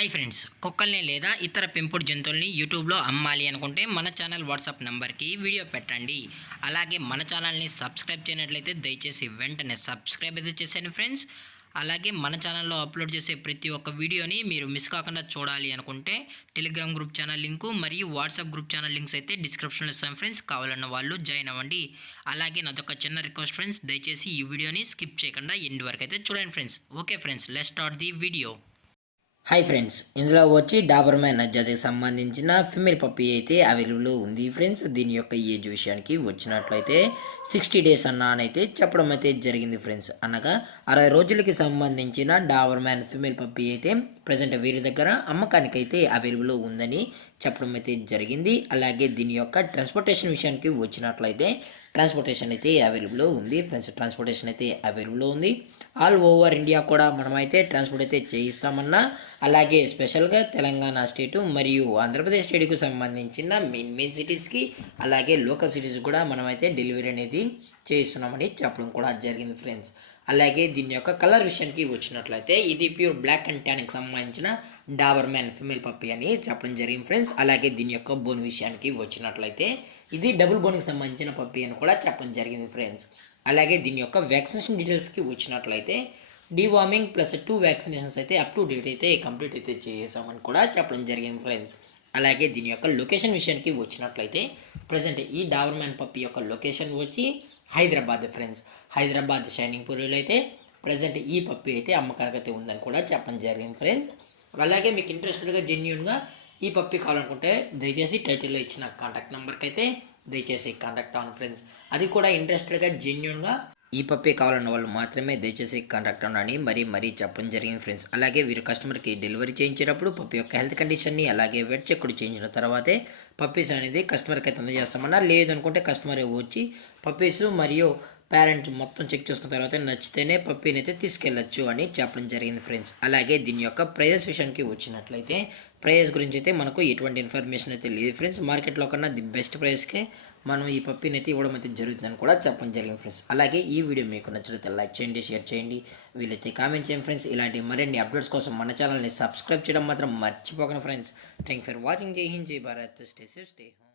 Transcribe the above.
Hi friends, కుక్కల్ని లేదా ఇతర పెంపుడు జంతువుల్ని యూట్యూబ్లో అమ్మాలి అనుకుంటే మన ఛానల్ వాట్సాప్ నెంబర్కి వీడియో పెట్టండి. అలాగే మన ఛానల్ని సబ్స్క్రైబ్ చేయనట్లయితే దయచేసి వెంటనే సబ్స్క్రైబ్ అయితే చేసేయండి ఫ్రెండ్స్. అలాగే మన ఛానల్లో అప్లోడ్ చేసే ప్రతి ఒక్క వీడియోని మీరు మిస్ కాకుండా చూడాలి అనుకుంటే టెలిగ్రామ్ గ్రూప్ ఛానల్ లింకు మరియు వాట్సాప్ గ్రూప్ ఛానల్ లింక్స్ అయితే డిస్క్రిప్షన్లో ఇస్తాం ఫ్రెండ్స్. కావాలన్న వాళ్ళు జాయిన్ అవ్వండి. అలాగే నాదొక చిన్న రిక్వెస్ట్ ఫ్రెండ్స్, దయచేసి ఈ వీడియోని స్కిప్ చేయకుండా ఎండ్ వరకు అయితే చూడండి friends. Okay friends, let's start the video. Hi friends, ఇందులో వచ్చి డాబర్మ్యాన్ జాతికి సంబంధించిన ఫిమేల్ పప్పీ అయితే అవైలబుల్లో ఉంది ఫ్రెండ్స్. దీని యొక్క ఏజ్ విషయానికి వచ్చినట్లయితే 60 డేస్ అయితే చెప్పడం అయితే జరిగింది ఫ్రెండ్స్. అనగా 60 రోజులకి సంబంధించిన డాబర్మ్యాన్ ఫిమేల్ పప్పీ అయితే ప్రజెంట్ వీరి దగ్గర అమ్మకానికి అయితే అవైలబుల్లో ఉందని చెప్పడం అయితే జరిగింది. అలాగే దీని యొక్క ట్రాన్స్పోర్టేషన్ విషయానికి వచ్చినట్లయితే ట్రాన్స్పోర్టేషన్ అయితే అవైలబుల్లో ఉంది ఫ్రెండ్స్. ట్రాన్స్పోర్టేషన్ అయితే అవైలబుల్లో ఉంది. ఆల్ ఓవర్ ఇండియా కూడా మనమైతే ట్రాన్స్పోర్ట్ అయితే చేయిస్తామన్నా, అలాగే స్పెషల్గా తెలంగాణ స్టేటు మరియు ఆంధ్రప్రదేశ్ స్టేట్కి సంబంధించిన మెయిన్ సిటీస్కి అలాగే లోకల్ సిటీస్ కూడా మనమైతే డెలివరీ అనేది చేయిస్తున్నామని చెప్పడం కూడా జరిగింది ఫ్రెండ్స్. అలాగే దీని యొక్క కలర్ విషయానికి వచ్చినట్లయితే ఇది ప్యూర్ బ్లాక్ అండ్ ట్యాన్కి సంబంధించిన డాబర్మ్యాన్ ఫిమేల్ పప్పీ అని చెప్పడం జరిగింది ఫ్రెండ్స్. అలాగే దీని యొక్క బోన్ విషయానికి వచ్చినట్లయితే ఇది డబుల్ బోన్కి సంబంధించిన పప్పీ అని కూడా చెప్పడం జరిగింది ఫ్రెండ్స్. అలాగే దీని యొక్క వ్యాక్సినేషన్ డీటెయిల్స్కి వచ్చినట్లయితే డీవార్మింగ్ ప్లస్ 2 వ్యాక్సినేషన్స్ అయితే అప్ టు డేట్ అయితే కంప్లీట్ అయితే చేసామని కూడా చెప్పడం జరిగింది ఫ్రెండ్స్. అలాగే దీని యొక్క లొకేషన్ విషయానికి వచ్చినట్లయితే ప్రజెంట్ ఈ డాబర్మ్యాన్ పప్పీ యొక్క లొకేషన్ వచ్చి హైదరాబాద్ ఫ్రెండ్స్. హైదరాబాద్ షైనింగ్ పూరిలో అయితే ప్రజెంట్ ఈ పప్పీ అయితే అమ్మకానికి అయితే ఉందని కూడా చెప్పడం జరిగింది ఫ్రెండ్స్. అలాగే మీకు ఇంట్రెస్టెడ్గా జెన్యూన్గా ఈ పప్పీ కావాలనుకుంటే దయచేసి టైటిల్లో ఇచ్చిన కాంటాక్ట్ నెంబర్కి అయితే దయచేసి కాంటాక్ట్ అవ్వండి ఫ్రెండ్స్. అది కూడా ఇంట్రెస్టెడ్గా జెన్యూన్గా ఈ పప్పీ కావాలన్న వాళ్ళు మాత్రమే దయచేసి కాంటాక్ట్ అవ్వని మరీ చెప్పడం జరిగింది ఫ్రెండ్స్. అలాగే వీరు కస్టమర్కి డెలివరీ చేయించేటప్పుడు పప్పీ యొక్క హెల్త్ కండిషన్ని అలాగే వెట్ చెక్ కూడా చేయించిన తర్వాతే పప్పీస్ అనేది కస్టమర్కి అయితే అందజేస్తామన్నా. లేదు అనుకుంటే కస్టమర్ వచ్చి పప్పీస్ మరియు పేరెంట్ మొత్తం చెక్ చేసుకున్న తర్వాత నచ్చితేనే పప్పీని అయితే తీసుకెళ్ళచ్చు అని చెప్పడం జరిగింది ఫ్రెండ్స్. అలాగే దీని యొక్క ప్రైజెస్ విషయానికి వచ్చినట్లయితే ప్రైజెస్ గురించి అయితే మనకు ఎటువంటి ఇన్ఫర్మేషన్ అయితే లేదు ఫ్రెండ్స్. మార్కెట్లో కన్నా ది బెస్ట్ ప్రైస్కే మనం ఈ పప్పీని అయితే ఇవ్వడం అయితే జరుగుతుందని కూడా చెప్పడం జరిగింది ఫ్రెండ్స్. అలాగే ఈ వీడియో మీకు నచ్చినట్లయితే లైక్ చేయండి, షేర్ చేయండి, వీలైతే కామెంట్ చేయండి ఫ్రెండ్స్. ఇలాంటి మరిన్ని అప్డేట్స్ కోసం మన ఛానల్ని సబ్స్క్రైబ్ చేయడం మాత్రం మర్చిపోకండి ఫ్రెండ్స్. Thank for watching. జై హింద్, జై Bharat, stay safe, stay home.